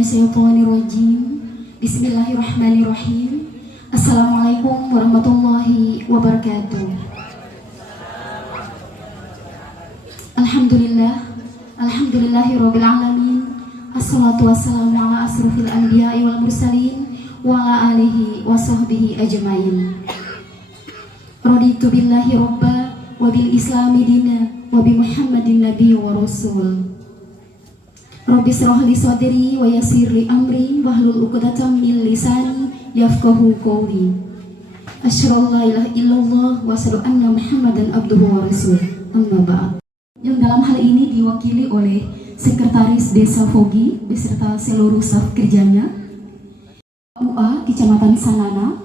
minasyaitonirrajim. Bismillahirrahmanirrahim. Assalamualaikum warahmatullahi wabarakatuh. Alhamdulillahirabbil alamin. Assalatu wassalamu ala asrofil anbiya'i wal mursalin wa ala alihi wa sahbihi ajmain. Raditu billahi robba wa bil islami dina wa bi muhammadin nabi wa rasul. Rabbi shrah li sadri wa yassir li amri wahlul 'uqdatam min lisani yafqahu qawli. Asyhadu an la ilaha illallah wa asyhadu anna muhammadan abduhu wa rasuluh. Amma ba'd. Yang dalam hal ini diwakili oleh Sekretaris Desa Fogi beserta seluruh staf kerjanya, UA Kecamatan Sanana,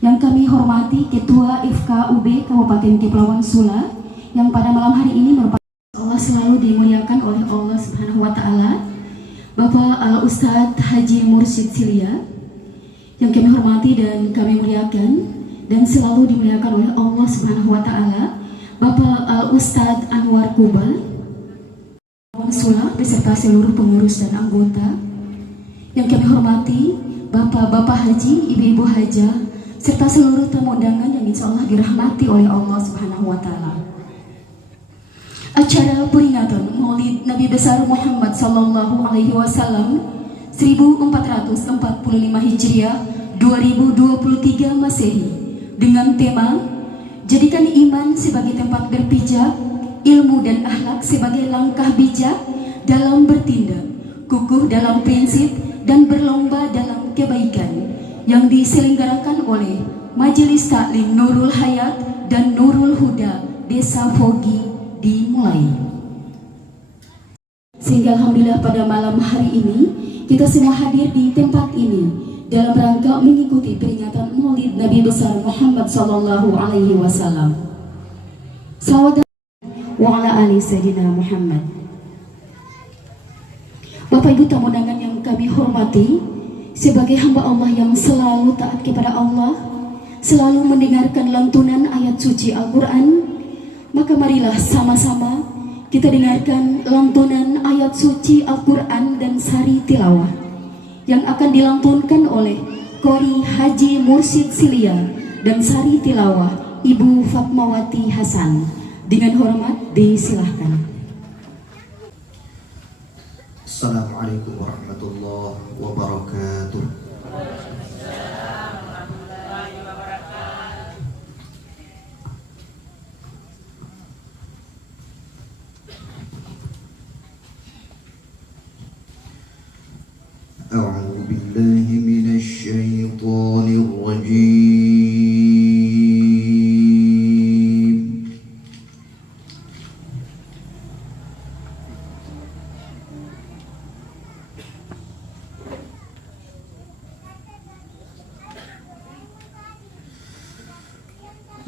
yang kami hormati Ketua FKUB Kabupaten Kepulauan Sula, yang pada malam hari ini merupakan Allah selalu dimuliakan oleh Allah Subhanahu wa Ta'ala, Bapak Al Ustadz Haji Mursyid Silia, yang kami hormati dan kami muliakan, dan selalu dimuliakan oleh Allah Subhanahu wa Ta'ala, Bapak Al Ustadz Anwar Kubal Sula beserta seluruh pengurus dan anggota, yang kami hormati Bapak-bapak haji, ibu-ibu hajah, serta seluruh tamu undangan yang insya Allah dirahmati oleh Allah Subhanahu wa Ta'ala. Acara peringatan Maulid Nabi besar Muhammad sallallahu alaihi wasallam 1445 Hijriah 2023 Masehi dengan tema Jadikan iman sebagai tempat berpijak, ilmu dan akhlak sebagai langkah bijak dalam bertindak, kukuh dalam prinsip dan berlomba dalam kebaikan, yang diselenggarakan oleh Majelis Taklim Nurul Hayat dan Nurul Huda Desa Fogi dimulai. Sehingga alhamdulillah pada malam hari ini kita semua hadir di tempat ini dalam rangka mengikuti peringatan Maulid Nabi besar Muhammad sallallahu alaihi wasallam. Salawat wa ala ali sayyidina Muhammad. Bapak Ibu tamu undangan yang kami hormati, sebagai hamba Allah yang selalu taat kepada Allah, selalu mendengarkan lantunan ayat suci Al-Quran, maka marilah sama-sama kita dengarkan lantunan ayat suci Al-Quran dan sari tilawah yang akan dilantunkan oleh Qori Haji Mursyid Silia dan sari tilawah Ibu Fatmawati Hasan. Dengan hormat disilahkan. Assalamualaikum warahmatullahi wabarakatuh. A'udzu billahi minasy syaithanir rajim.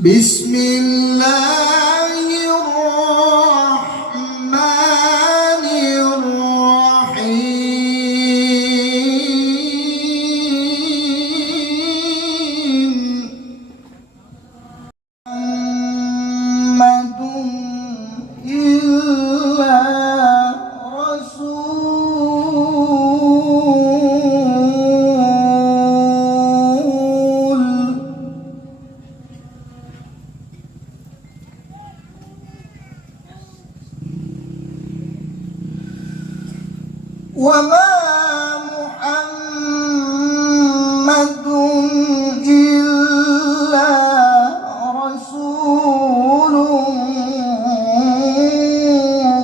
Bismillahirrahmanirrahim. Muhammadun illa rasul. Wa ma Muhammadun illa rasulun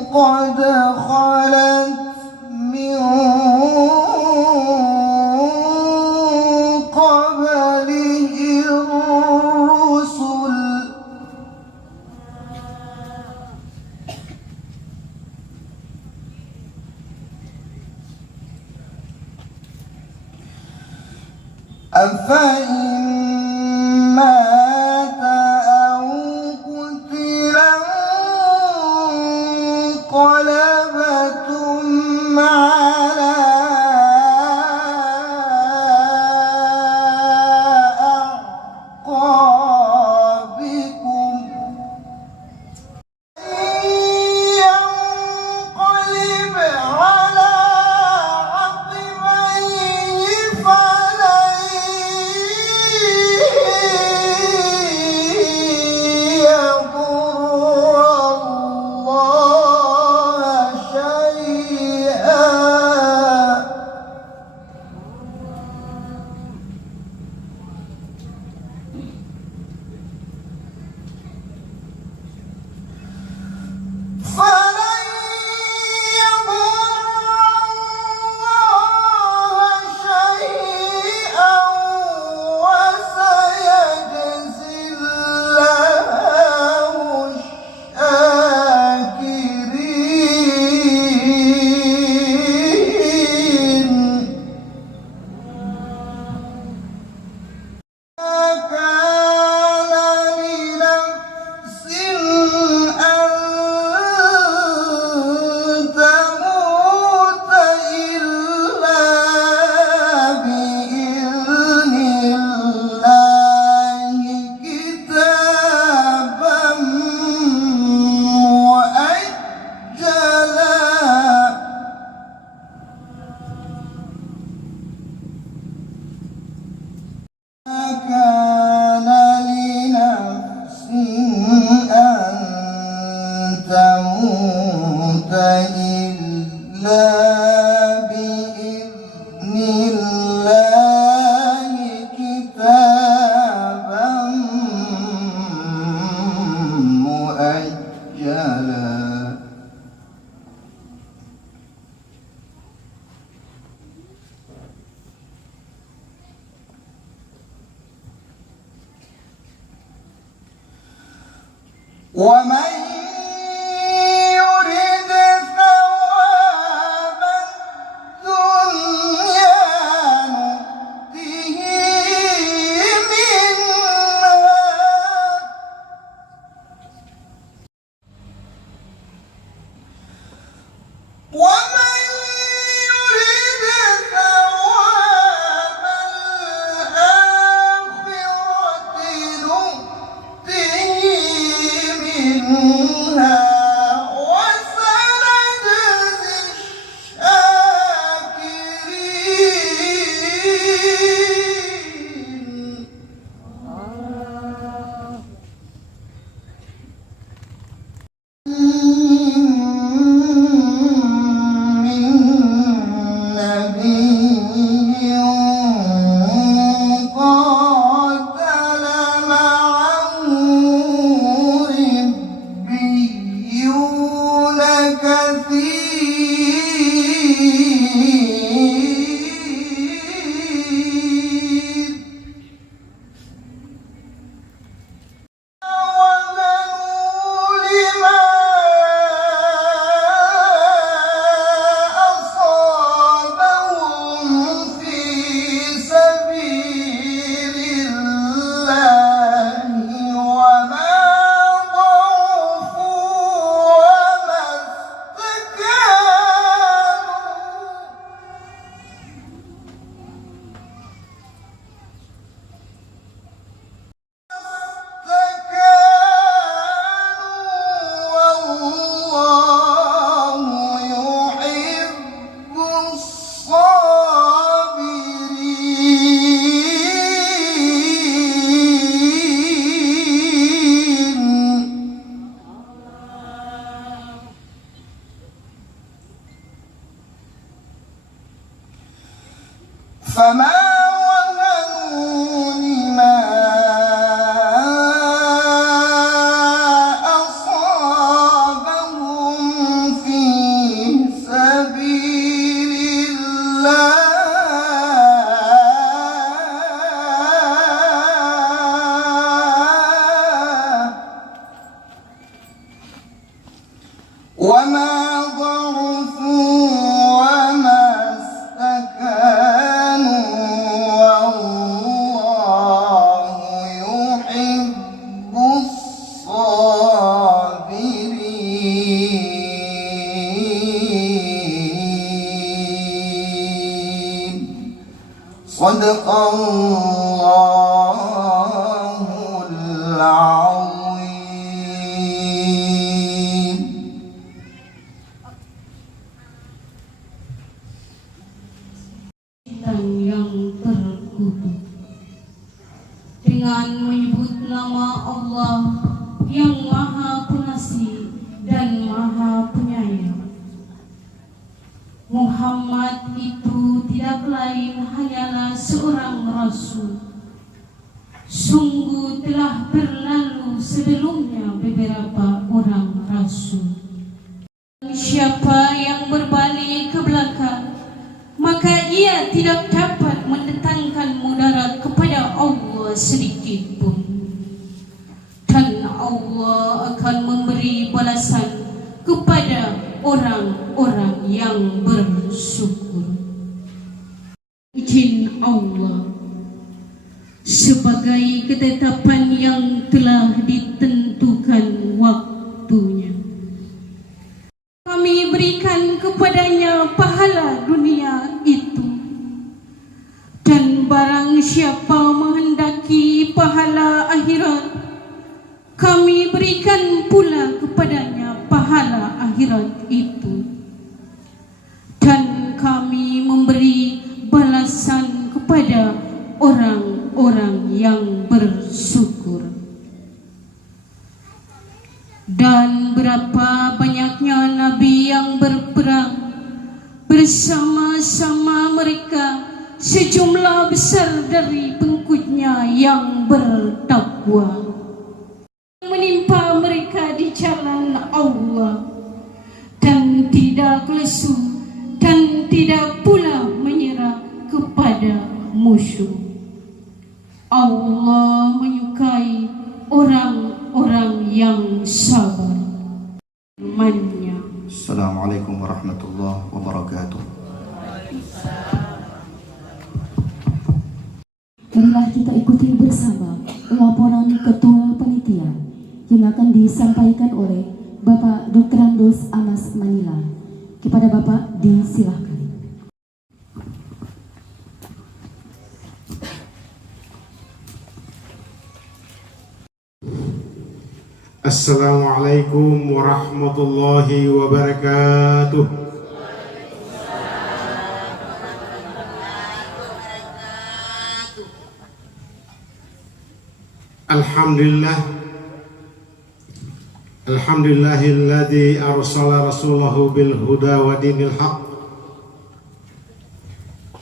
qad khalat min qablihi rusul. أفإن مات أو قتل انقلبتم على أعقابكم إن ينقلب على عقبيه ومن يرد ثواب الدنيا نؤته منها ومن يرد ثواب الآخرة نؤته منها وسنجزي الشاكرين من نبي قاتل معه ربيون كثير وَمَنُوا لِمَا أَصَابَهُمْ فِي سَبِيلِ اللَّهِ وَمَا ضَعُفُوا وَمَا والله يحب الصابرين فما وهنوا لما أصابهم في سبيل الله وما ضعفوا وما استكانوا والله يحب الصابرين صدق الله العظيم yang terkutuk dengan menyebut nama Allah yang Maha Pengasih dan Maha Penyayang. Muhammad itu tidak lain hanyalah seorang rasul. Sungguh telah berlalu sebelumnya beberapa orang rasul. Siapa yang berbalik ke belakang, maka ia tidak dapat mendatangkan mudarat kepada Allah sedikit pun. Dan Allah akan memberi balasan kepada orang-orang yang bersyukur. Izin Allah sebagai ketetapan yang telah ditentukan waktunya. Kami berikan kepadanya pahala dunia itu, dan barang siapa menghendaki pahala akhirat, kami berikan pula kepadanya pahala akhirat itu, dan kami memberi balasan kepada orang-orang yang bersyukur. Dan berapa banyaknya nabi yang berperang bersama-sama mereka, sejumlah besar dari pengikutnya yang bertakwa, menimpa mereka di jalan Allah, dan tidak lesu dan tidak pula menyerah kepada musuh. Allah menyukai orang orang yang sabar. Mannya. Assalamualaikum warahmatullahi wabarakatuh. Marilah kita ikuti bersama laporan Ketua Panitia yang akan disampaikan oleh Bapak Dr. Andos Amas Manila. Kepada Bapak disilahkan. Assalamualaikum warahmatullahi wabarakatuh. Alhamdulillahilladzi arsala rasulahu bil huda wa dinil haq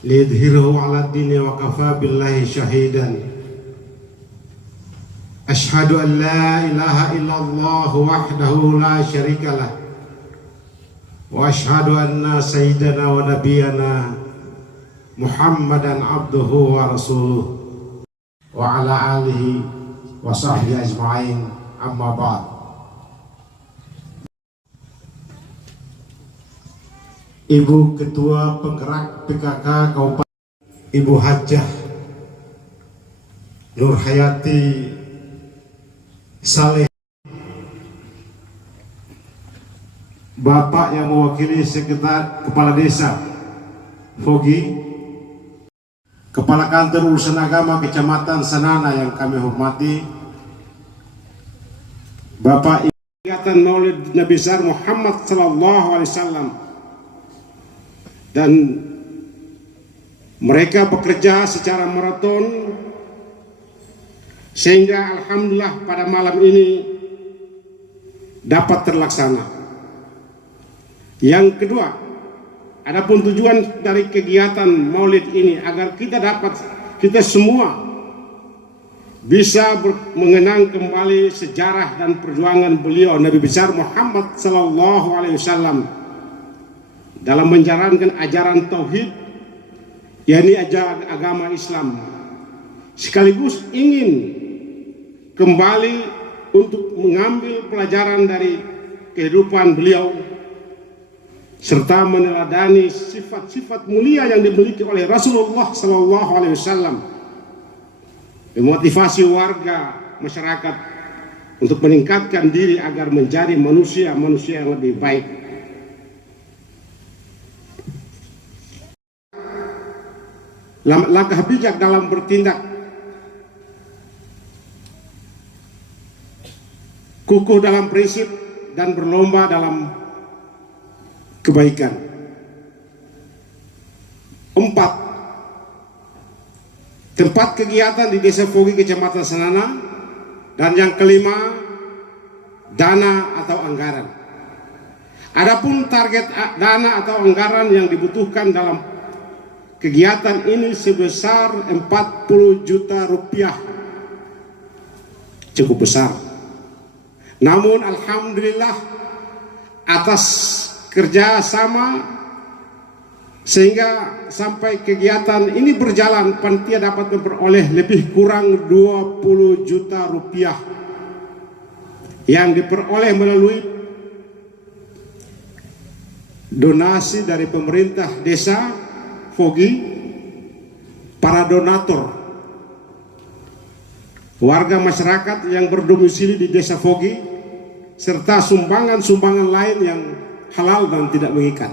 liyudhhirahu 'ala ad-dini wa kafa billahi shahidan. Ashhadu an la ilaha illallah wahdahu la syarikalah wa ashhadu anna sayyidana wa nabiyana Muhammadan abduhu wa rasuluh wa ala alihi wa sahbihi ajma'in, amma ba'd. Ibu Ketua Penggerak PKK Kabupaten, Ibu Hajah Nur Hayati Saleh, Bapak yang mewakili Sekretariat Kepala Desa Fogi, Kepala Kantor Urusan Agama Kecamatan Sanana yang kami hormati, Bapak Kegiatan Maulid Nabi besar Muhammad sallallahu alaihi wasallam, dan mereka bekerja secara maraton sehingga alhamdulillah pada malam ini dapat terlaksana. Yang kedua, adapun tujuan dari kegiatan Maulid ini agar kita semua bisa mengenang kembali sejarah dan perjuangan beliau Nabi besar Muhammad sallallahu alaihi wasallam dalam menjalankan ajaran tauhid, yakni ajaran agama Islam, sekaligus ingin kembali untuk mengambil pelajaran dari kehidupan beliau serta meneladani sifat-sifat mulia yang dimiliki oleh Rasulullah sallallahu alaihi wasallam, memotivasi warga masyarakat untuk meningkatkan diri agar menjadi manusia yang lebih baik. Langkah bijak dalam bertindak, kukuh dalam prinsip, dan berlomba dalam kebaikan. 4. Tempat kegiatan di Desa Fogi Kecamatan Sanana. Dan yang kelima, dana atau anggaran. Adapun target dana atau anggaran yang dibutuhkan dalam kegiatan ini sebesar 40 juta rupiah. Cukup besar. Namun alhamdulillah atas kerjasama sehingga sampai kegiatan ini berjalan, panitia dapat memperoleh lebih kurang 20 juta rupiah yang diperoleh melalui donasi dari pemerintah desa Fogi, para donatur, warga masyarakat yang berdomisili di Desa Fogi, serta sumbangan-sumbangan lain yang halal dan tidak mengikat.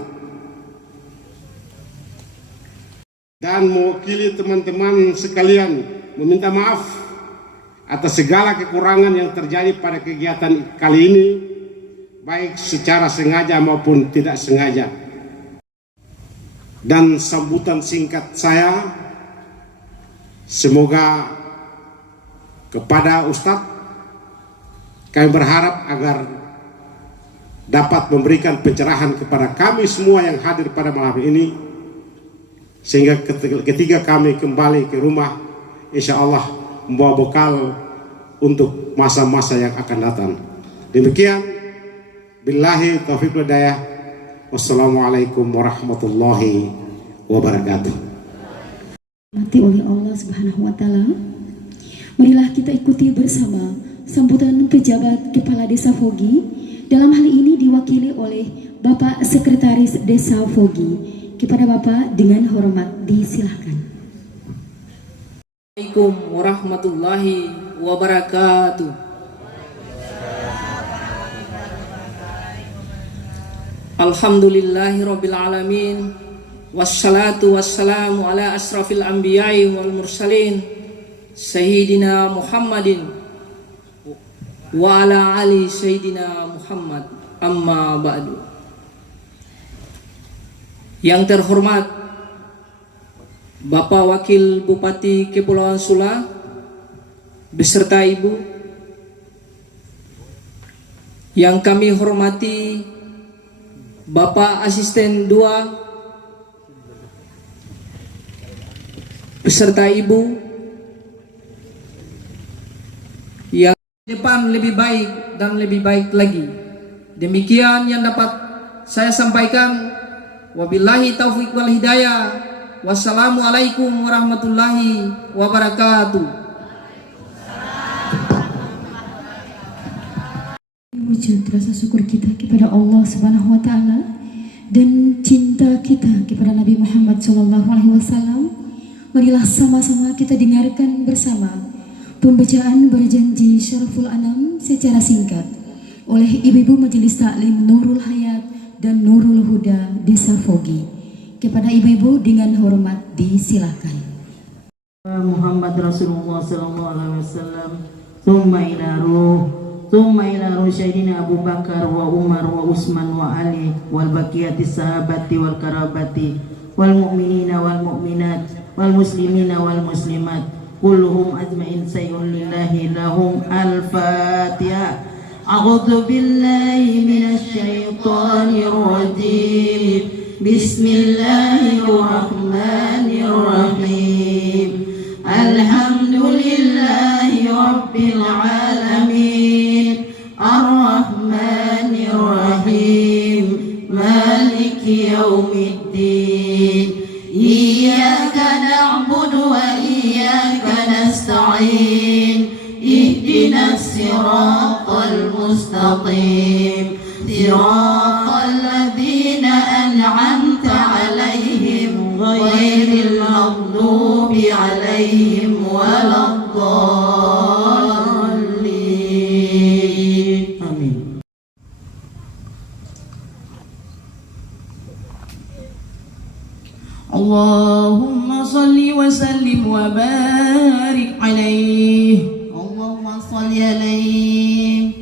Dan mewakili teman-teman sekalian meminta maaf atas segala kekurangan yang terjadi pada kegiatan kali ini, baik secara sengaja maupun tidak sengaja. Dan sambutan singkat saya, semoga kepada Ustadz kami berharap agar dapat memberikan pencerahan kepada kami semua yang hadir pada malam ini, sehingga ketika kami kembali ke rumah, insya Allah membawa bekal untuk masa-masa yang akan datang. Demikian, billahi taufiq wal hidayah. Wassalamualaikum warahmatullahi wabarakatuh. Mati oleh Allah Subhanahu wa taala. Marilah kita ikuti bersama sambutan pejabat Kepala Desa Fogi, dalam hal ini diwakili oleh Bapak Sekretaris Desa Fogi. Kepada Bapak dengan hormat disilahkan. Assalamualaikum warahmatullahi wabarakatuh. Alhamdulillahirabbil alamin. Wassalatu wassalamu ala asrafil anbiya'i wal mursalin Sayyidina Muhammadin wa ala ali Sayyidina Muhammad, amma ba'du. Yang terhormat Bapak Wakil Bupati Kepulauan Sula beserta Ibu, yang kami hormati Bapak Asisten 2 beserta Ibu, yang depan lebih baik dan lebih baik lagi. Demikian yang dapat saya sampaikan. Wabillahi taufiq wal hidayah. Wassalamualaikum warahmatullahi wabarakatuh. Wujud rasa syukur kita kepada Allah Subhanahu wa taala dan cinta kita kepada Nabi Muhammad SAW. Marilah sama-sama kita dengarkan bersama pembacaan berjanji Syaraful Anam secara singkat oleh Ibu-Ibu Majelis Taklim Nurul Hayat dan Nurul Huda Desa Fogi. Kepada Ibu-Ibu dengan hormat disilahkan. Muhammad Rasulullah sallallahu alaihi wasallam, tsumma ila ruh Sayyidina Abu Bakar wa Umar wa Utsman wa Ali wal baqiyati sahabati wal karabati wal mu'minina wal mu'minat wal muslimina wal muslimat kulluhum ajma'in sayyun lillahi lahum. Al-Fatihah. A'udzu billahi minasy syaithanir rajim. Bismillahirrahmanirrahim. Alhamdulillahi rabbil alamin. Ar-Rahmanir Rahim. Maliki yaumiddin. Iyyaka na'budu wa iyyaka nasta'in. Ihdinas siratal mustaqim. Siratal ladzina an'amta 'alaihim ghairil maghdubi 'alaihim waladdallin. Amin. Allahumma salli wa sallim wa barik alaihi. Allahumma salli alaihi.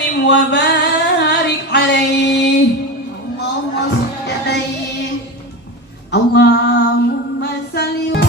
وسلم وبارك عليه اللهم صل عليه اللهم صل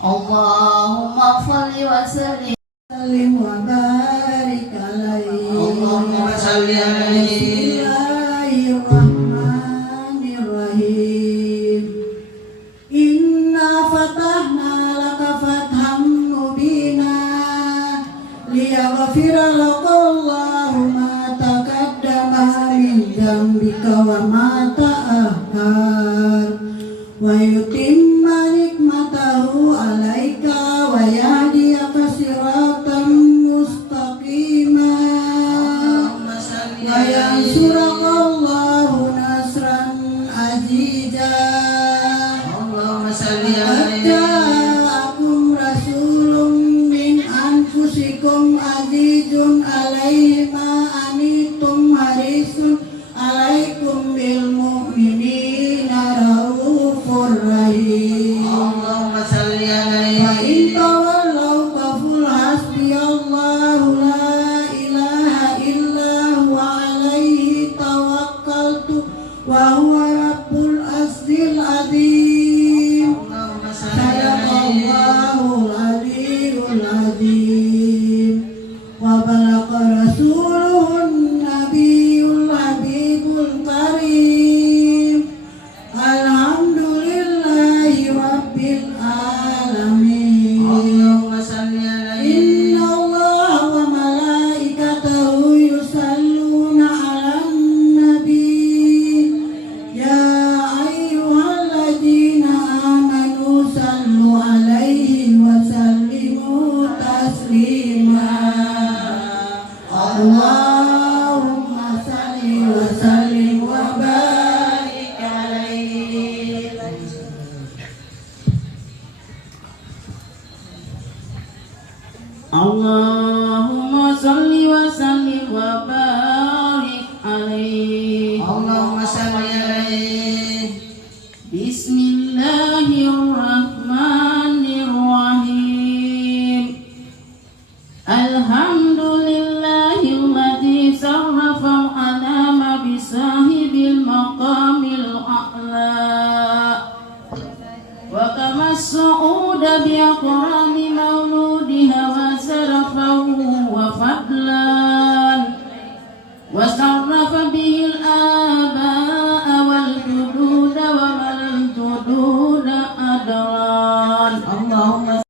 Allahumma salli wa sallim wa barik alaihi Allahumma salli alaihi Bismillahirrahmanirrahim Inna fatahna laka fatham mubina liyaghfira laka Allahu ma taqaddama min dhanbika wa ma ta'akhkhar wa yutimma nikmatahu alaika wa yahdiyaka siratan mustaqima wa yansuraka Allahu nasran aziza Allahumma salli alaihi Ja'akum rasulun min anfusikum azizun alaihi ma anitum harisun alaikum bil mu'minina raufur rahim Allahumma salli alaihi wa in tawallaw faqul hasbiyallahu la ilaha illa huwa alaihi tawakkaltu wa huwa rabbul azizil azim Allahumma salli alaihi Sadaqallahul aliyyul azim wa balagha rasuluhun nabiyyul habibul karim alhamdulillahi rabbil alamin Allahumma salli alaihi inna allaha wa malaikatahu yusalluna 'alan nabi ya ayyuhalladzina amanu sallu 'alaihi wa sallimu taslima Allahumma salli wa sallim wa barik alaihi Allahumma salli wa sallim wa barik alaihi Allahumma salli alaihi Bismillahirrahmanirrahim Alhamdulillahilladzi sarrafa al-anama bisahibil maqamil a'la wa kama as-su'uda bi بأكرم مولودها وسرفا وفضلا وصرف به الآباء والجدود وما الجدود أدران اللهم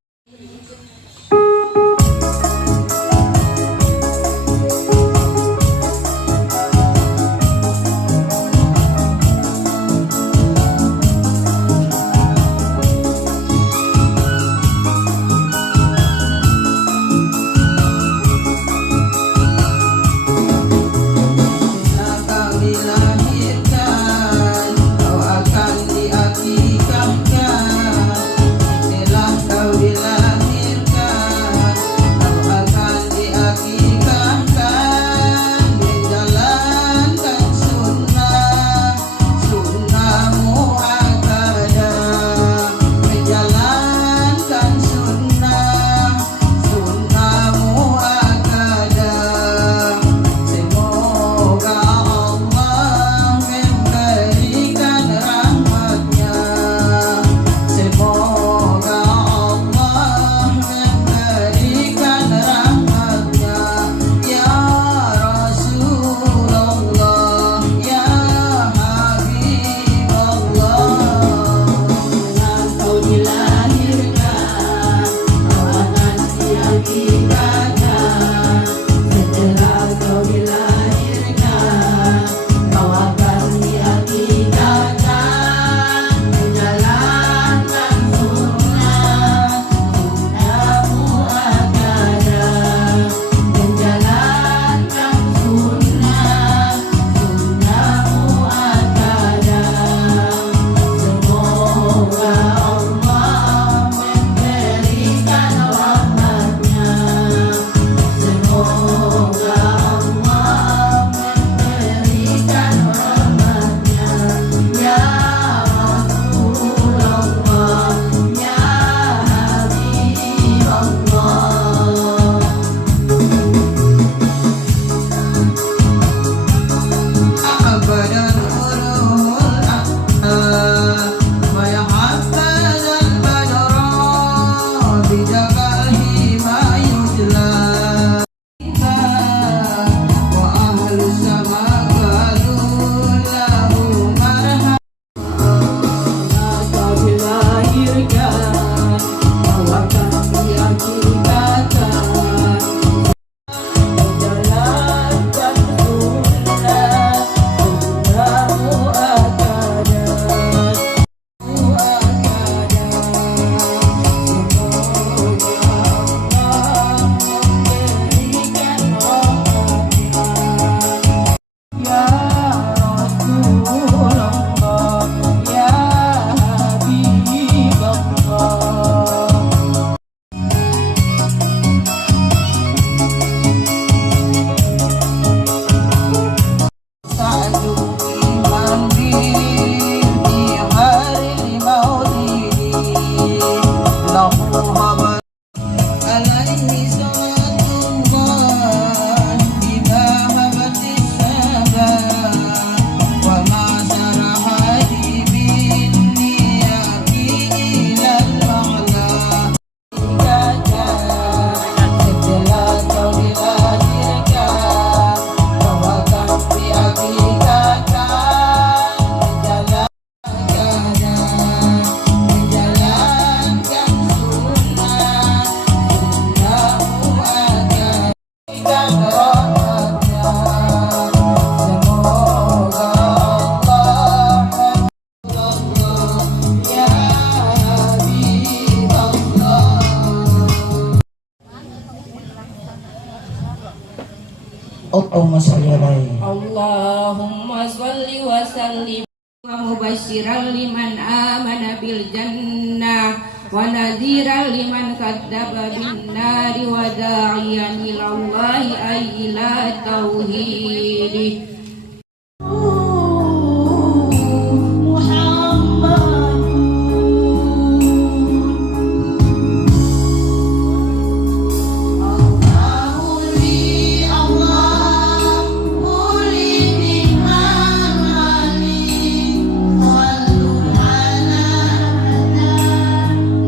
Allahumma sholli alaihi. Allahumma sholli wa sallim wa mubasyiran liman amana bil jannah wa nadhiran liman kadzdzaba bin nari wa da'iyan ila Allahi ay ila tauhid.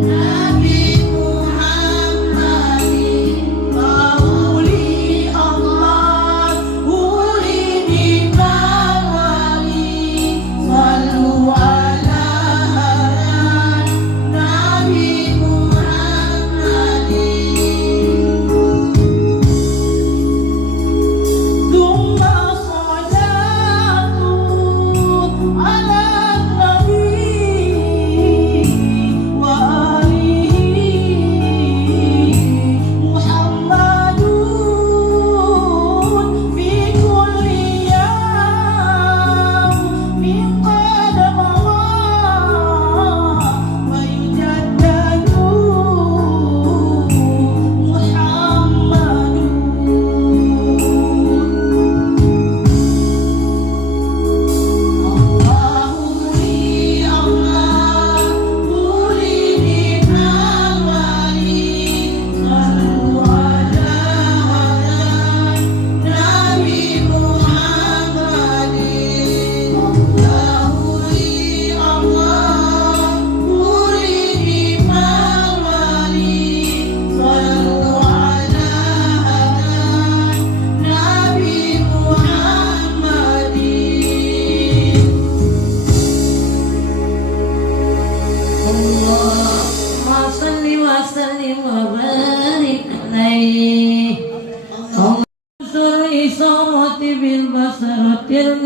Nabi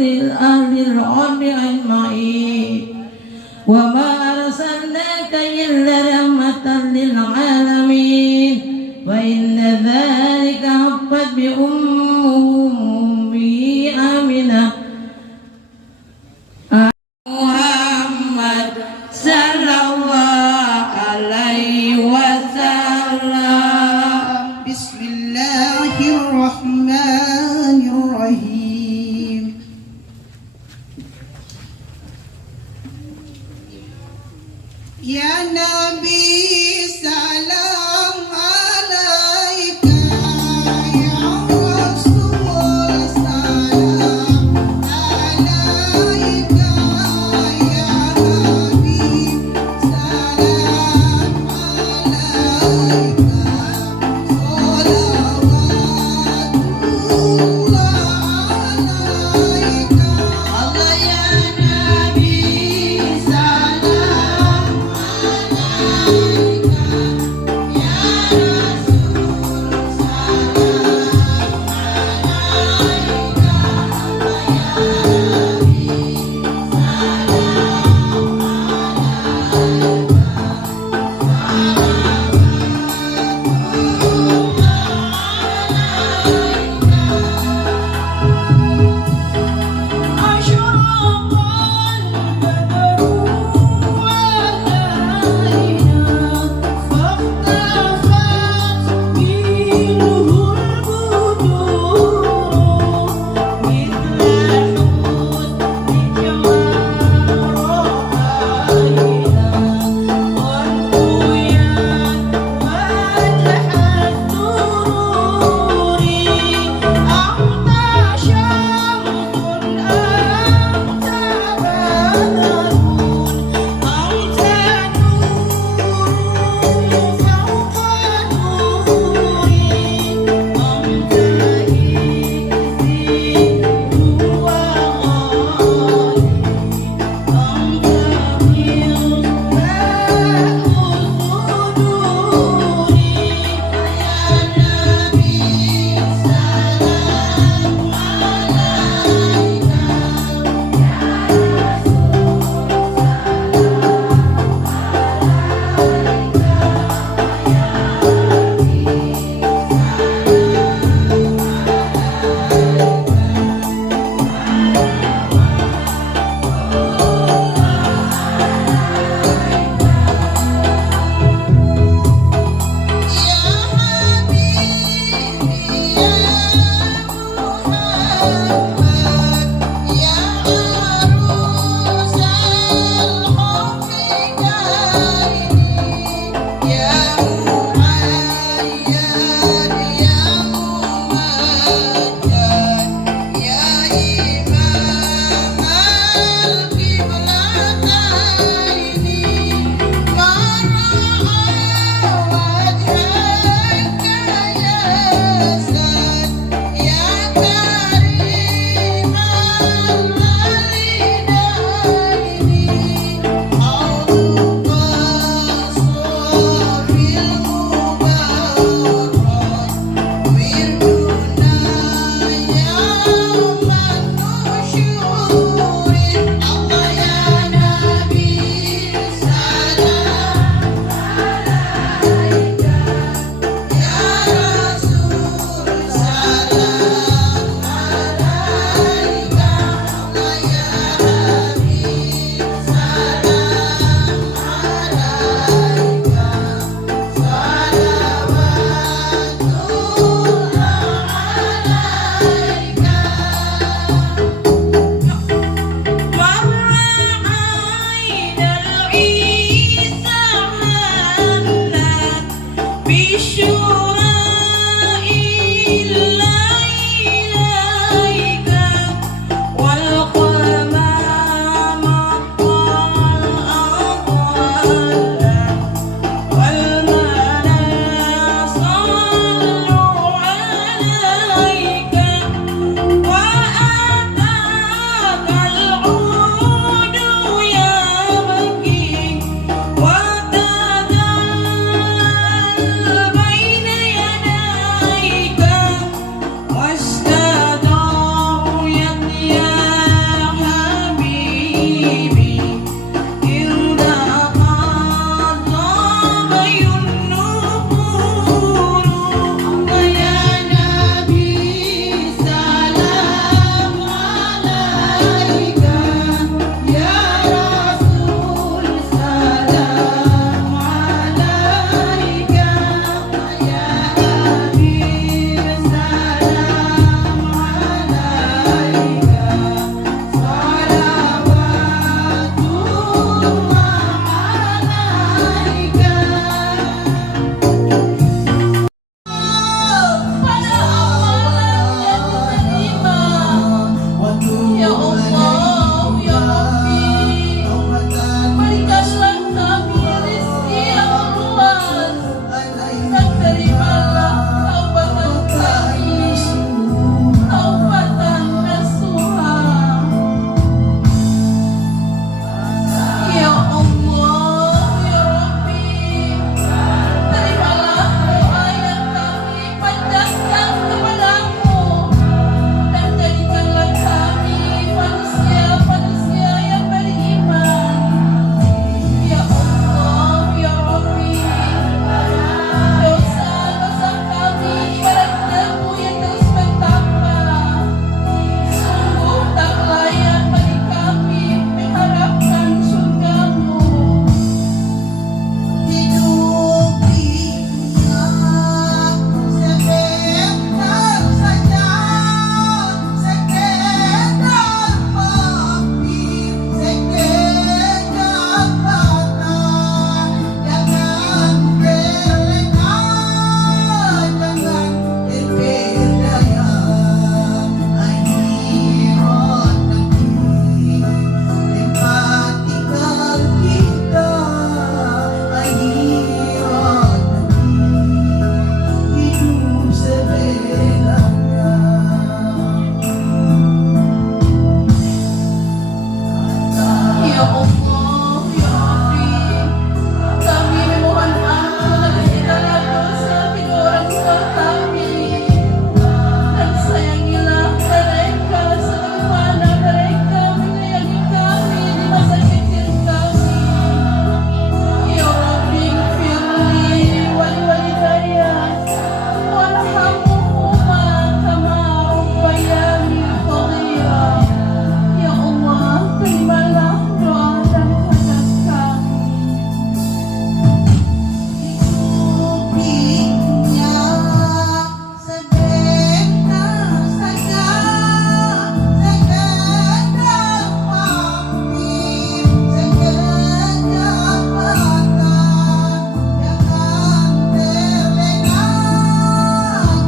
أهل الأرض أجمعين وما أرسلناك إلا رحمة للعالمين وإن ذلك حقت بأمه آمنة محمد صلى الله عليه وسلم. بسم الله الرحمن الرحيم. يا نبي سلام عليك يا رسول سلام عليك يا حبيب سلام عليك صلوات terimalah taubatan kami, taubatan nasuha. Ya Allah, ya Rabbi, terimalah doa yang kami panjatkan kepadamu, dan jadikanlah kami manusia-manusia yang beriman. Ya Allah, ya Rabbi, dosa-dosa kami ibarat debu yang terus bertambah. Sungguh tak layak bagi kami mengharapkan surgamu. Hidup dunia sebentar saja, sekedar mimpi, sekedar mata. Jangan terlena, jangan terpedaya. Akhirat nanti tempat tinggal kita. Akhirat nanti hidup sebenarnya. Ya Allah, ya Rabbi, kami memohon ampun atas segala dosa kedua orang tua kami, dan sayangilah mereka sebagaimana mereka menyayangi kami di masa kecil kami. Ya Rabbi, ighfirli wal walidayya warhamhuma kama rabbayani shaghira. Ya Allah, terimalah doa dan hajat kami. Hidup dunia sebentar saja, sekedar mimpi, sekedar mata. Jangan terlena,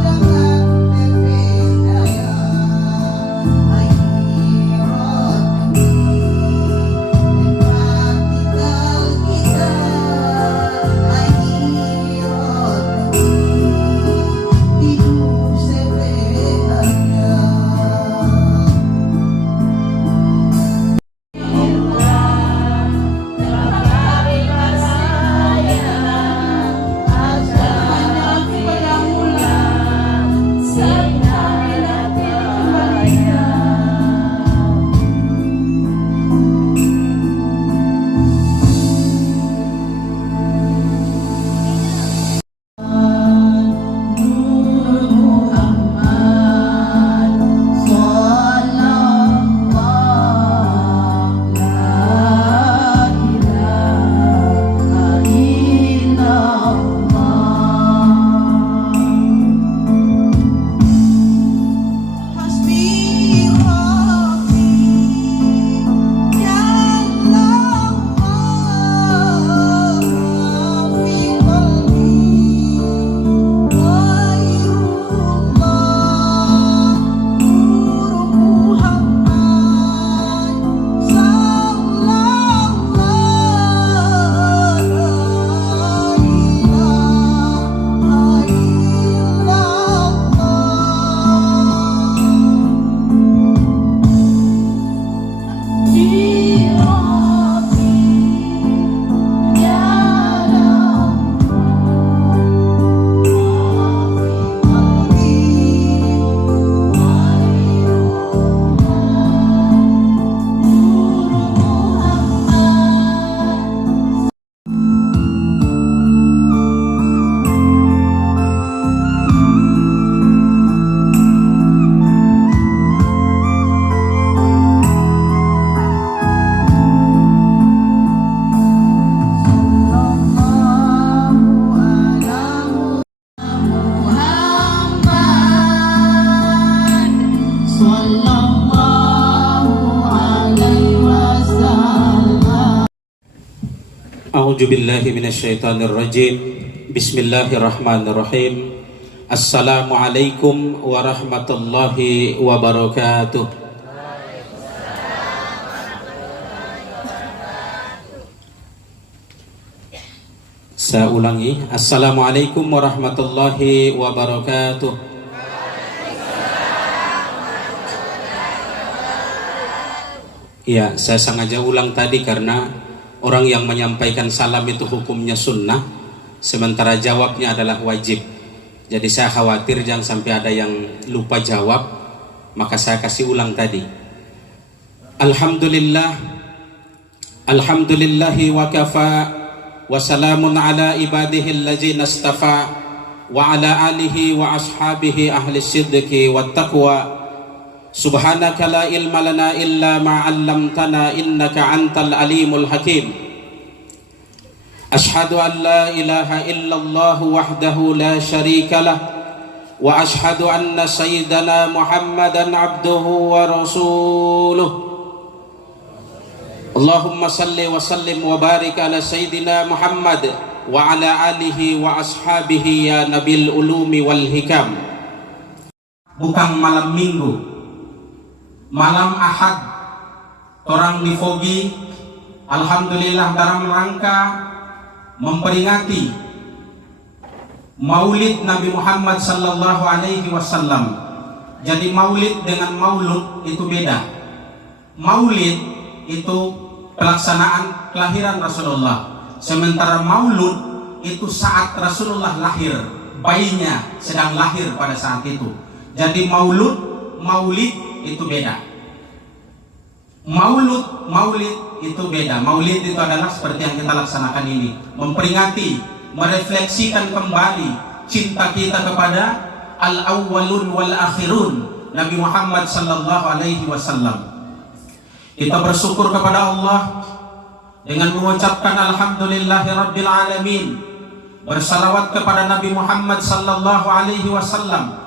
jangan terpedaya. Akhirat nanti tempat tinggal kita. Akhirat nanti hidup sebenarnya. Hanya kepadamu lah serta nanti kembalinya. Nur Muhammad sallallahu la ilaha illallah. Hasbi Rabbi Jallallah fi qalbi ghairullah. Nur Muhammad sallallahu la ilaha A'udzubillahi minasyaitonirrajim. Bismillahirrahmanirrahim. Assalamualaikum warahmatullahi wabarakatuh. Saya ulangi. Assalamualaikum warahmatullahi wabarakatuh. Ya, saya sengaja ulang tadi karena orang yang menyampaikan salam itu hukumnya sunnah, sementara jawabnya adalah wajib. Jadi saya khawatir jangan sampai ada yang lupa jawab, maka saya kasih ulang tadi. Alhamdulillah, alhamdulillahi wa kafa, wa salamun ala ibadihi allazina istafa, wa ala alihi wa ashabihi ahli sidqi wa taqwa. Subhanaka la ilma lana illa ma 'allamtana innaka antal alimul hakim. Ashhadu an la ilaha illallah wahdahu la syarika lah wa ashhadu anna sayyidana Muhammadan abduhu wa rasuluh. Allahumma salli wa sallim wa barik ala sayyidina Muhammad wa ala alihi wa ashabihi ya nabil ulumi wal hikam. Bukan malam minggu, malam Ahad, orang di Fogi, alhamdulillah dalam rangka memperingati Maulid Nabi Muhammad sallallahu alaihi wasallam. Jadi maulid dengan maulud itu beda. Maulid itu pelaksanaan kelahiran Rasulullah, sementara maulud itu saat Rasulullah lahir, bayinya sedang lahir pada saat itu. Jadi maulid itu beda. Maulid itu beda. Maulid itu adalah seperti yang kita laksanakan ini, memperingati, merefleksikan kembali cinta kita kepada al-awwalun wal akhirun, Nabi Muhammad sallallahu alaihi wasallam. Kita bersyukur kepada Allah dengan mengucapkan alhamdulillahi rabbil alamin, bersalawat kepada Nabi Muhammad sallallahu alaihi wasallam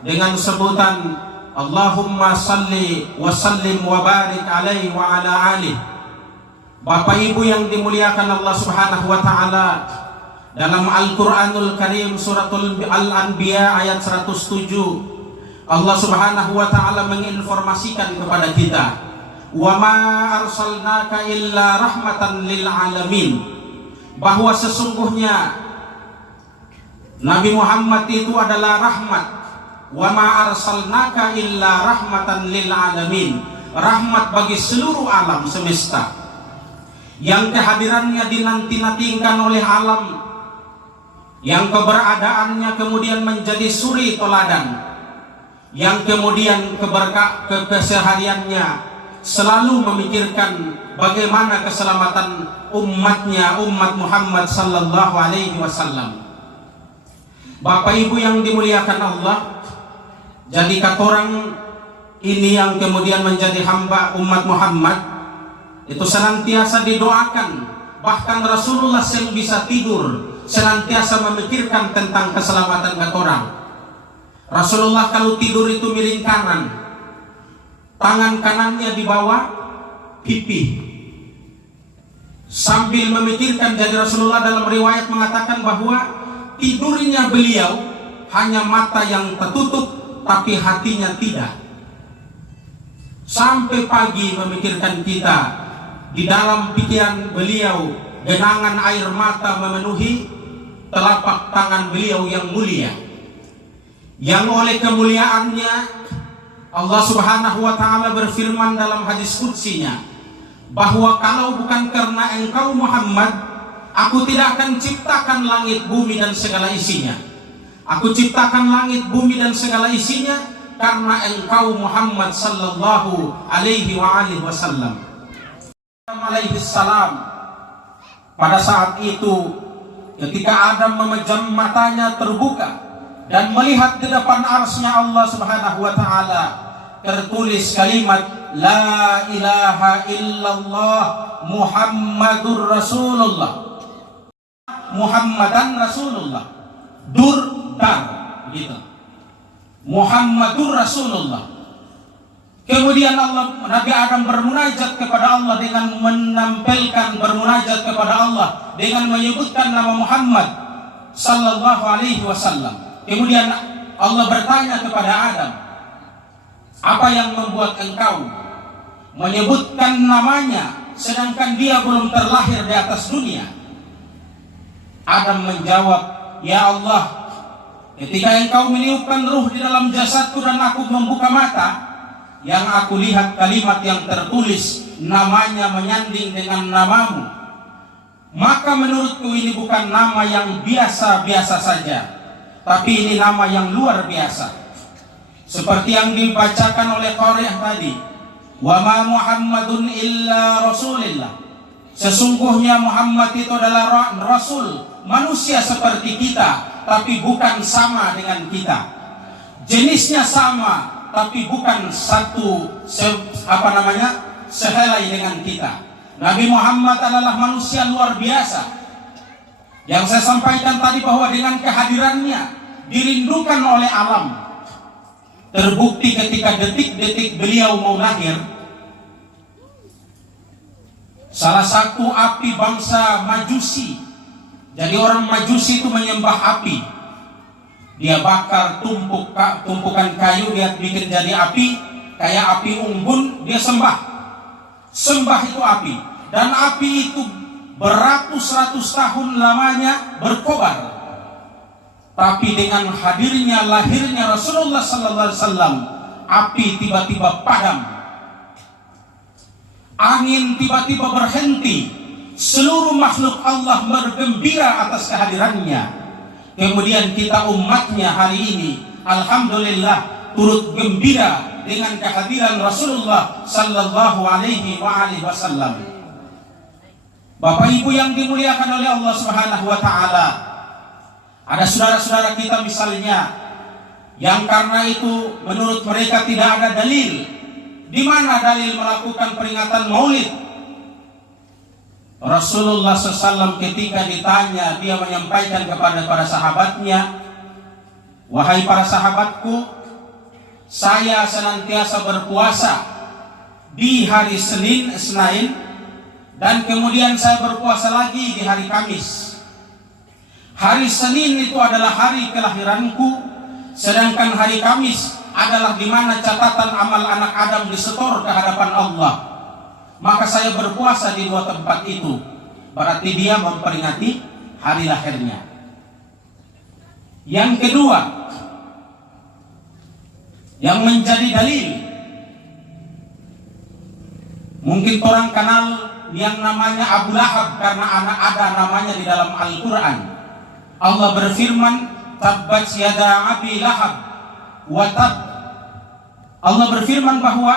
dengan sebutan Allahumma salli wa sallim wa barik alaihi wa ala alihi. Bapak Ibu yang dimuliakan Allah Subhanahu wa taala, dalam Al-Qur'anul Karim suratul Al-Anbiya ayat 107, Allah Subhanahu wa taala menginformasikan kepada kita, wa ma arsalnaka illa rahmatan lil alamin, bahwa sesungguhnya Nabi Muhammad itu adalah rahmat. Wa ma arsalnaka illa rahmatan lil alamin, rahmat bagi seluruh alam semesta, yang kehadirannya dinanti-nantikan oleh alam, yang keberadaannya kemudian menjadi suri toladan, yang kemudian kesehariannya selalu memikirkan bagaimana keselamatan umatnya, umat Muhammad sallallahu alaihi wasallam. Bapak Ibu yang dimuliakan Allah, jadi katorang ini yang kemudian menjadi hamba umat Muhammad itu senantiasa didoakan. Bahkan Rasulullah yang bisa tidur senantiasa memikirkan tentang keselamatan katorang. Rasulullah kalau tidur itu miring kanan, tangan kanannya di bawah pipi, sambil memikirkan. Jadi Rasulullah dalam riwayat mengatakan bahwa tidurnya beliau hanya mata yang tertutup tapi hatinya tidak. Sampai pagi memikirkan kita, di dalam pikiran beliau genangan air mata memenuhi telapak tangan beliau yang mulia, yang oleh kemuliaannya Allah Subhanahu wa taala berfirman dalam hadis qudsinya bahwa kalau bukan karena engkau Muhammad, aku tidak akan ciptakan langit bumi dan segala isinya. Aku ciptakan langit bumi dan segala isinya karena engkau Muhammad sallallahu alaihi wa alihi wasallam. Alaihi salam, pada saat itu ketika Adam memejam matanya terbuka dan melihat di depan arsy-Nya Allah Subhanahu wa taala, tertulis kalimat la ilaha illallah Muhammadur Rasulullah. Muhammadan Rasulullah, dar gitu, Muhammadur Rasulullah. Kemudian Nabi Adam bermunajat kepada Allah dengan menampilkan bermunajat kepada Allah dengan menyebutkan nama Muhammad sallallahu alaihi wasallam. Kemudian Allah bertanya kepada Adam, apa yang membuat engkau menyebutkan namanya sedangkan dia belum terlahir di atas dunia? Adam menjawab, "Ya Allah, ketika Engkau meniupkan ruh di dalam jasadku dan aku membuka mata, yang aku lihat kalimat yang tertulis, namanya menyanding dengan namamu. Maka menurutku ini bukan nama yang biasa-biasa saja, tapi ini nama yang luar biasa. Seperti yang dibacakan oleh Qari'ah tadi, wa ma Muhammadun illa Rasulillah. Sesungguhnya Muhammad itu adalah Rasul, manusia seperti kita, tapi bukan sama dengan kita. Jenisnya sama, tapi bukan sehelai dengan kita. Nabi Muhammad adalah manusia luar biasa. Yang saya sampaikan tadi bahwa dengan kehadirannya dirindukan oleh alam. Terbukti ketika detik-detik beliau mau lahir, salah satu api bangsa Majusi. Jadi orang Majusi itu menyembah api. Dia bakar tumpukan kayu, dia bikin jadi api, kayak api unggun, dia sembah itu api. Dan api itu beratus-ratus tahun lamanya berkobar. Tapi dengan hadirnya, lahirnya Rasulullah sallallahu alaihi wasallam, api tiba-tiba padam. Angin tiba-tiba berhenti. Seluruh makhluk Allah bergembira atas kehadirannya. Kemudian kita umatnya hari ini, alhamdulillah, turut gembira dengan kehadiran Rasulullah sallallahu alaihi wasallam. Bapak Ibu yang dimuliakan oleh Allah Subhanahu wa taala, ada saudara-saudara kita misalnya yang karena itu menurut mereka tidak ada dalil. Di mana dalil melakukan peringatan Maulid? Rasulullah SAW ketika ditanya, dia menyampaikan kepada para sahabatnya, "Wahai para sahabatku, saya senantiasa berpuasa di hari Senin, dan kemudian saya berpuasa lagi di hari Kamis. Hari Senin itu adalah hari kelahiranku, sedangkan hari Kamis adalah di mana catatan amal anak Adam disetor ke hadapan Allah. Maka saya berpuasa di dua tempat itu." Berarti dia memperingati hari lahirnya. Yang kedua, yang menjadi dalil, mungkin orang kenal yang namanya Abu Lahab karena ada namanya di dalam Al-Quran. Allah berfirman, "Tabbat yada Abi Lahab wa tab." Allah berfirman bahwa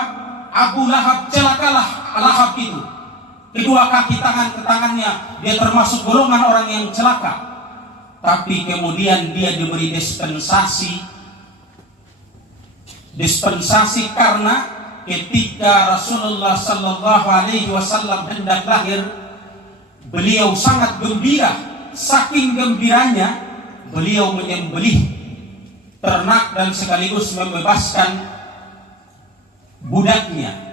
Abu Lahab, celakalah Lahab itu. Kedua kaki tangannya, dia termasuk golongan orang yang celaka. Tapi kemudian dia diberi dispensasi karena ketika Rasulullah sallallahu alaihi wasallam hendak lahir, beliau sangat gembira. Saking gembiranya, beliau menyembelih ternak dan sekaligus membebaskan budaknya.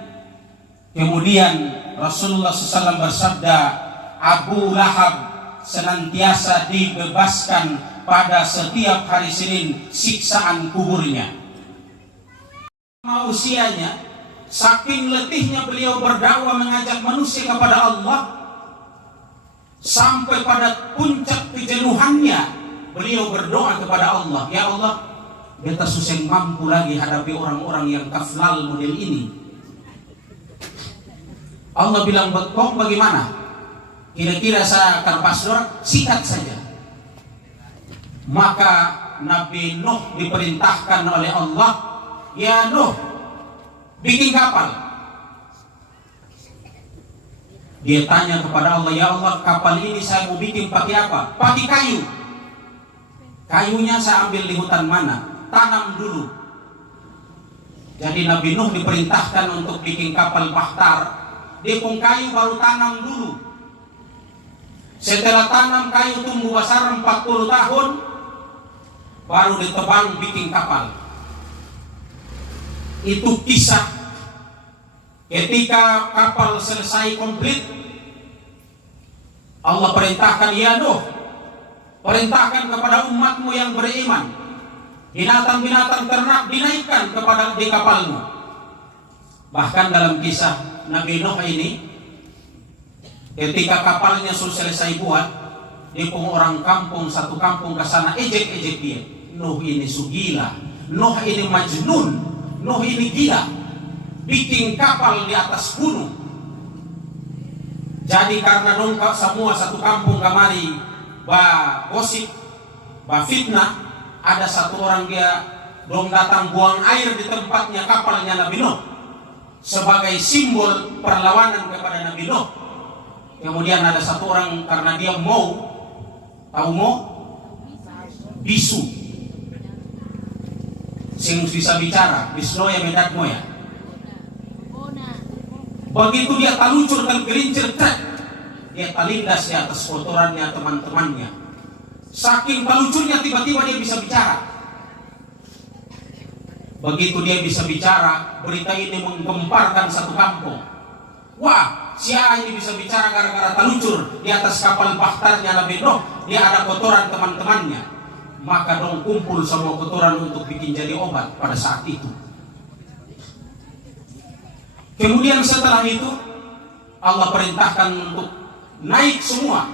Kemudian Rasulullah SAW bersabda, Abu Lahab senantiasa dibebaskan pada setiap hari Senin siksaan kuburnya. Usianya, saking letihnya beliau berdakwah mengajak manusia kepada Allah, sampai pada puncak kejenuhannya beliau berdoa kepada Allah, "Ya Allah, beta susah mampu lagi hadapi orang-orang yang kaflal model ini." Allah bilang, "Kok bagaimana? Kira-kira saya akan pasrah, sikat saja." Maka Nabi Nuh diperintahkan oleh Allah, "Ya Nuh, bikin kapal." Dia tanya kepada Allah, "Ya Allah, kapal ini saya mau bikin pakai apa?" "Pakai kayu." "Kayunya saya ambil di hutan mana?" "Tanam dulu." Jadi Nabi Nuh diperintahkan untuk bikin kapal Bahtar. Dipung kayu baru tanam dulu. Setelah tanam kayu tumbuh besar 40 tahun, baru ditebang bikin kapal. Itu kisah ketika kapal selesai komplit. Allah perintahkan, "Ya Nuh, perintahkan kepada umatmu yang beriman, binatang-binatang ternak dinaikkan di kapalmu." Bahkan dalam kisah Nabi Nuh ini, ketika kapalnya sudah selesai buat, Dia pun orang kampung, satu kampung ke sana ejek-ejek dia. Nuh ini sugila, Nuh ini majnun, Nuh ini gila, bikin kapal di atas gunung. Jadi karena dongkak semua satu kampung kamari ba gosip, ba fitnah, ada satu orang dia dong datang buang air di tempatnya kapalnya Nabi Nuh sebagai simbol perlawanan kepada Nabi Nuh. Kemudian ada satu orang karena dia mau bisu, sing bisa bicara, bisno ya medat moya. Begitu dia taluncur dan gelincir, dia talindas di atas kotorannya teman-temannya. Saking taluncurnya tiba-tiba dia bisa bicara. Begitu dia bisa bicara, berita ini menggemparkan satu kampung. Wah, si A ini bisa bicara gara-gara taluncur di atas kapal bakhtarnya Nabi Nuh. Dia ada kotoran teman-temannya. Maka dong kumpul semua kotoran untuk bikin jadi obat pada saat itu. Kemudian setelah itu Allah perintahkan untuk naik semua.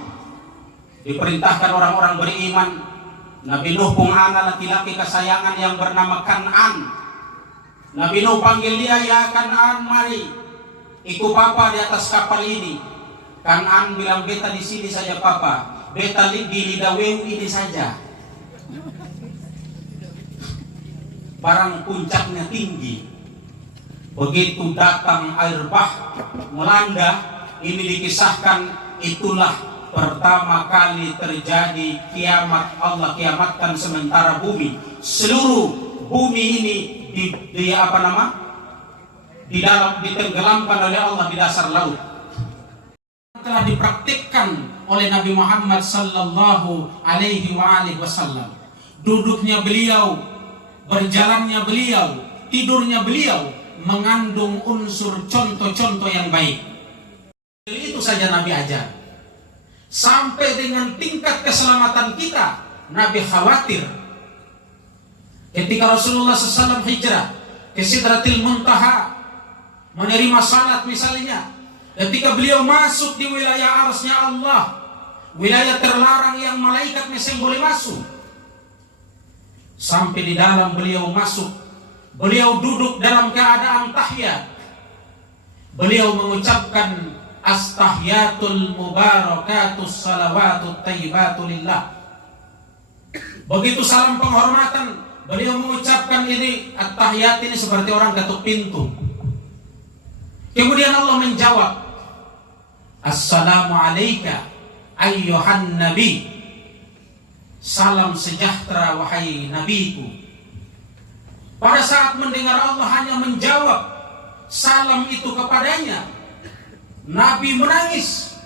Diperintahkan orang-orang beriman. Nabi Nuh pun anak laki-laki kesayangan yang bernama Kan'an. Nabi Nuh panggil dia, ya Kan'an, mari ikut papa di atas kapal ini. Kan'an bilang, beta di sini saja papa, beta di lidaweu ini saja. Barang puncaknya tinggi. Begitu datang air bah melanda, ini dikisahkan itulah pertama kali terjadi kiamat. Allah kiamatkan sementara bumi, seluruh bumi ini ditenggelamkan oleh Allah di dasar laut. Telah dipraktikkan oleh Nabi Muhammad sallallahu alaihi wasallam. Duduknya beliau, berjalannya beliau, tidurnya beliau mengandung unsur contoh-contoh yang baik. Itu saja Nabi ajar. Sampai dengan tingkat keselamatan kita, Nabi khawatir. Ketika Rasulullah SAW hijrah ke Sidratil Muntaha, menerima salat misalnya, ketika beliau masuk di wilayah arsy-Nya Allah, wilayah terlarang yang malaikat mesem boleh masuk, sampai di dalam beliau masuk, beliau duduk dalam keadaan tahiyat, beliau mengucapkan astahiyatul mubarakatus salawatut thayyibatu lillah. Begitu salam penghormatan, beliau mengucapkan ini at-tahiyat ini seperti orang ketuk pintu. Kemudian Allah menjawab, assalamu alayka ayyuhan nabi, salam sejahtera wahai nabiku. Pada saat mendengar Allah hanya menjawab salam itu kepadanya, Nabi menangis.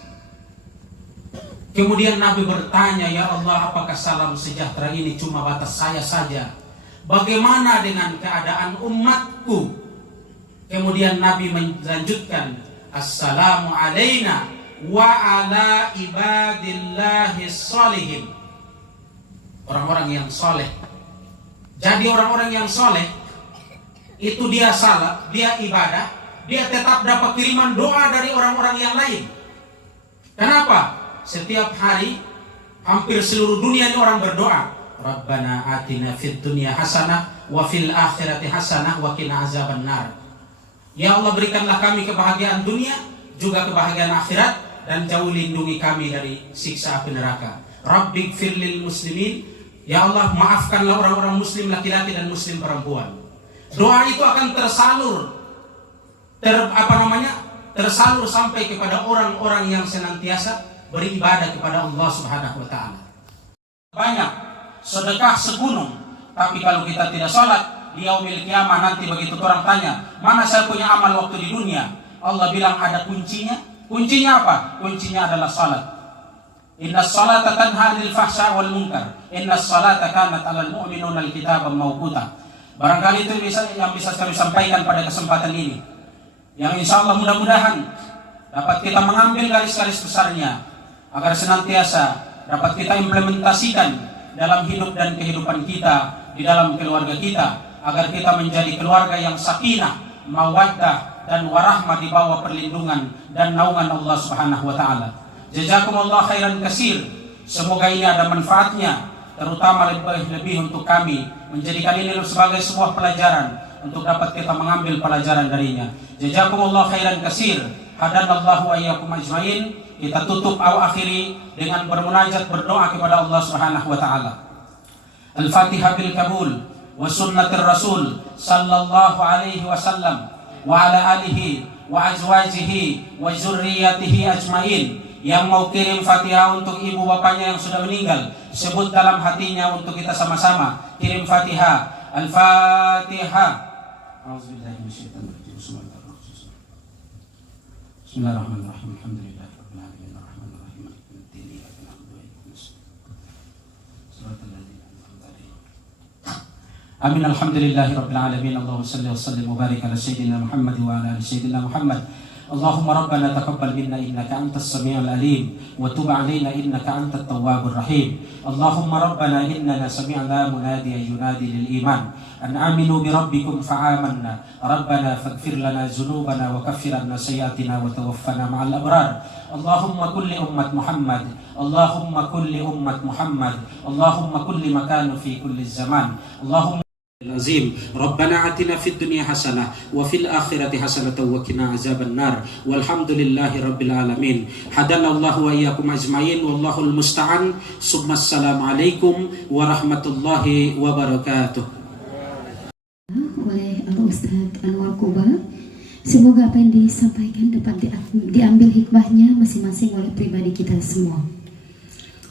Kemudian Nabi bertanya, ya Allah, apakah salam sejahtera ini cuma batas saya saja? Bagaimana dengan keadaan umatku? Kemudian Nabi melanjutkan, assalamu alayna wa ala ibadillahis sholihin. Orang-orang yang soleh. Jadi orang-orang yang soleh itu dia salat, dia ibadah, dia tetap dapat kiriman doa dari orang-orang yang lain. Kenapa? Setiap hari hampir seluruh dunia ini orang berdoa, Rabbana atina fid dunya hasanah wa fil akhirati hasanah wa qina azabannar. Ya Allah, berikanlah kami kebahagiaan dunia juga kebahagiaan akhirat, dan jauh lindungi kami dari siksa api neraka. Rabbighfir lil muslimin, ya Allah maafkanlah orang-orang muslim laki-laki dan muslim perempuan. Doa itu akan tersalur tersalur sampai kepada orang-orang yang senantiasa beribadah kepada Allah Subhanahu wa taala. Banyak sedekah segunung, tapi kalau kita tidak salat di yaumil qiyamah nanti begitu orang tanya, mana saya punya amal waktu di dunia? Allah bilang ada kuncinya. Kuncinya apa? Kuncinya adalah salat. Innas salata tanha 'anil fahsya wal munkar. Innas salata kanat 'alal mu'minuna al-kitaban mawquta. Barangkali itu yang bisa kami sampaikan pada kesempatan ini, yang insya Allah mudah-mudahan dapat kita mengambil garis-garis besarnya, agar senantiasa dapat kita implementasikan dalam hidup dan kehidupan kita, di dalam keluarga kita, agar kita menjadi keluarga yang sakinah, mawaddah, dan warahmah di bawah perlindungan dan naungan Allah Subhanahu wa taala. Jazakumullah khairan katsir. Semoga ini ada manfaatnya, terutama lebih untuk kami, menjadikan ini sebagai sebuah pelajaran untuk dapat kita mengambil pelajaran darinya. Jazakumullah khairan katsir. Hadanallahu wa iyyakum ajmain. Kita tutup atau akhiri dengan bermunajat, berdoa kepada Allah Subhanahu wa taala. Al-Fatihah bil kabul wa sunnatir Rasul sallallahu alaihi wasallam wa ala alihi wa azwajihi wa zurriyyatihi ajmain. Yang mau kirim Fatihah untuk ibu bapaknya yang sudah meninggal, sebut dalam hatinya untuk kita sama-sama kirim Fatihah. Al-Fatihah. A'udzubillahi minasyaitonir rajim. Bismillahirrahmanirrahim. Alhamdulillahirabbil alamin arrahmanir rahim maliki yaumiddin iyyaka na'budu wa iyyaka nasta'in. Shiratal ladzina an'amta 'alaihim. Amin. Alhamdulillahirabbil alamin. Allahumma shalli wa sallim wa barik ala sayyidina Muhammad wa ala ali sayyidina Muhammad. Allahumma rabbana taqabbal minna innaka antas samiul alim wa tub alaina innaka antat tawwabur rahim. Allahumma rabbana innana sami'na munadiyan yunadi lil iman an aminu bi rabbikum fa'amanna. Rabbana faghfir lana dzunubana wa kaffir 'anna sayyi'atina wa tawaffana ma'al abrar. Allahumma kulli ummat Muhammad, Allahumma kulli ummat Muhammad, Allahumma kulli makanu fi kulli zaman. Allahumma Azim. Rabbana atina fid dunya hasanah wa fil akhirati hasanah wa qina azaban nar. Walhamdulillahi rabbil alamin. Hadanallahu wa iyyakum ajmain wallahul musta'an. Assalamualaikum warahmatullahi wabarakatuh. Oleh Al-Ustaz Anwar Kuba, semoga apa yang disampaikan dapat diambil hikmahnya masing-masing oleh pribadi kita semua.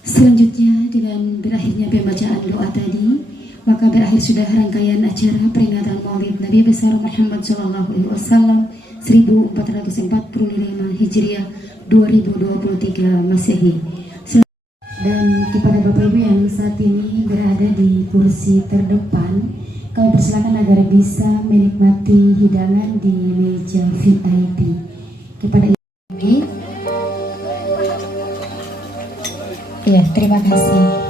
Selanjutnya dengan berakhirnya pembacaan doa tadi, maka berakhir sudah rangkaian acara peringatan Maulid Nabi besar Muhammad SAW 1445 Hijriah 2023 Masehi. Dan kepada Bapak Ibu yang saat ini berada di kursi terdepan, kami persilakan agar bisa menikmati hidangan di meja VIP. Kepada Ibu, ya terima kasih.